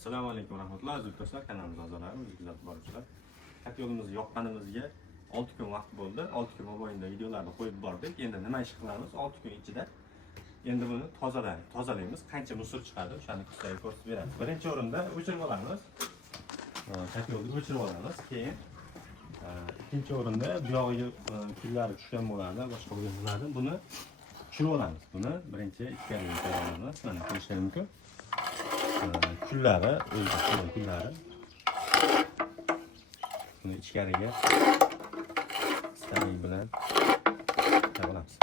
Assalomu alaykum va rahmatullohi aziz do'stlar, kanalimiz a'zolari, kuzatib boruvchilar. Katta yo'limizni yoqqanimizga 6 kun vaqt bo'ldi. 6 kun mobaynida videolarni qo'yib bordik. Endi nima ish qilamiz? 6 kun ichida endi buni tozalaymiz. Qancha musor chiqadi, o'shani sizlarga ko'rsatib beramiz. Birinchi o'rinda o'chirib olamiz. Katta yo'lni o'chirib olamiz. Keyin ikkinchi o'rinda bu yog'iga kullari tushgan bo'ladi, boshqa bo'ladi. Buni tushirib olamiz. Buni birinchi ichkariga qo'yamiz. Mana ko'rishlar mumkin. Kullari, kullari. Buni ichkariga stanik bilan taqalamiz.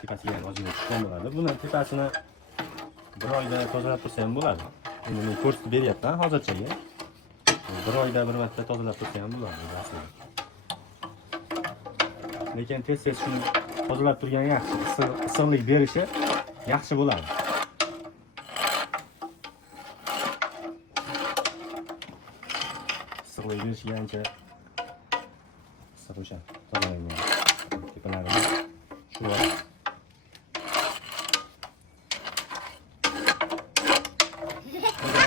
Tepasiga ozgina tushgan bo'ladi. Buni tepasini bir oyda tozalab tursa ham bo'ladi. Endi men ko'rsatib beryapman hozirchaga. Bir oyda bir marta tozalab tursa ham bo'ladi aslida. Lekin tez-tez shuni tozalab turgan yaxshi, issiqlik berishi yaxshi bo'ladi. Issiqlik berishgancha issiq o'sha tozalangan tepalarini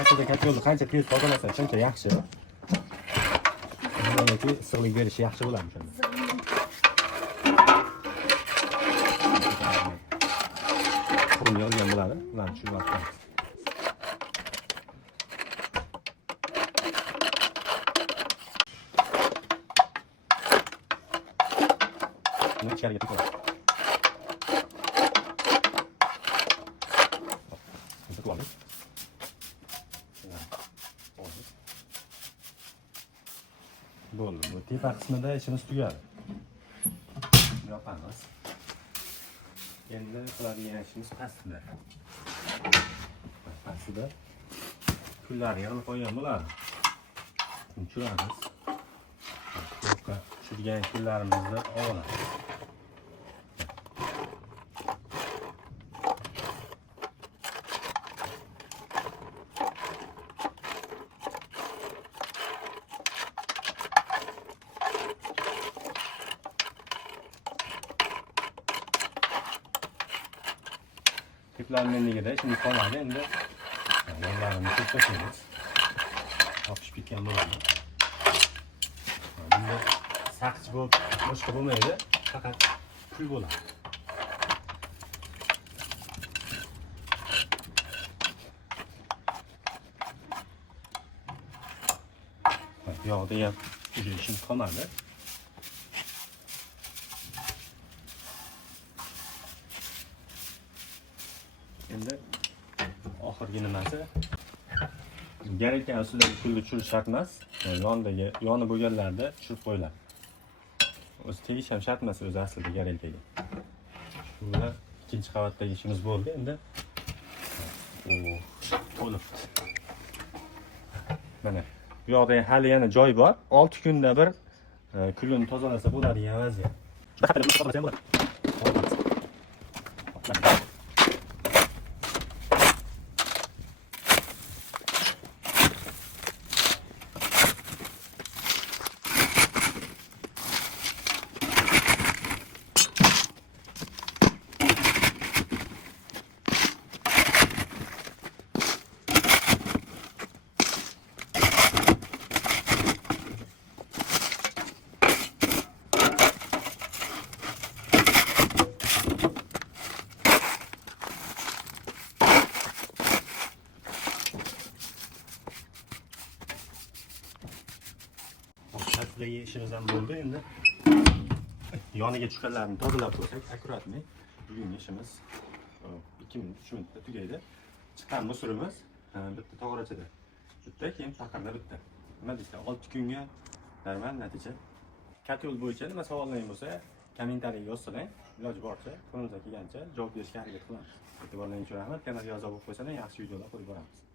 shu katta yo'lni qancha tez tozalasa shuncha yaxshi. Yoki issiqlik berishi yaxshi bo'ladi shunda. Qurum yozgan bo'ladi. Ularni tushirib olamiz. Buni ichkariga tiqamiz. Bo'ldi. Bu tepa qismida ishimiz tugadi. Yopamiz. Endi qiladigan ishimiz pastda. Pastda kullarni yig'ib qo'ygan bo'ladi. Tushiramiz. Tushirgan kullarimizni olamiz. Tiplanmenligida ishimiz qolmadi. Endi yo'llarini to'xtatamiz. Topishib ketgan bo'ladi. Bunda saqich bo'lib boshqa bo'lmaydi, faqat kul bo'ladi. Bu yoqda ham ishimiz qolmadi. Endi oxirgi nimasi? Garelkan ustidagi kulni tushirish shart emas. Yoni bo'lganlarda tushirib qo'yiladi. O'zi tegish ham shart emas o'zi aslida garelkaga. Shu bilan ikkinchi qavatdagi ishimiz bo'ldi. Endi to'liq. Mana bu yoqda hali yana joy bor. 6 kunda bir kulni tozalasa bo'ladigan vaziyat. Shunday qilib tozalasa ham bo'ladi. Pastdagi ishimiz ham bo'ldi. Endi yoniga tushganlarni tozalab qo'ysak, akkuratmi? Bugungi ishimiz 2 minut, 3 minutda tugaydi. Chiqqan musorimiz bitta tog'orachada. Bitta, keyin paqirda bitta. Nima deysiz? 6 kunga darman natija. Katta yo'l bo'yicha nima savollaring bo'lsa, kommentariyaga yozsang, iloji boricha qo'limizdan kelgancha javob berishga harakat qilamiz. E'tiborlaringiz uchun rahmat. Kanalga a'zo bo'lib qo'ysangiz, yaxshi videolar qo'yib boramiz.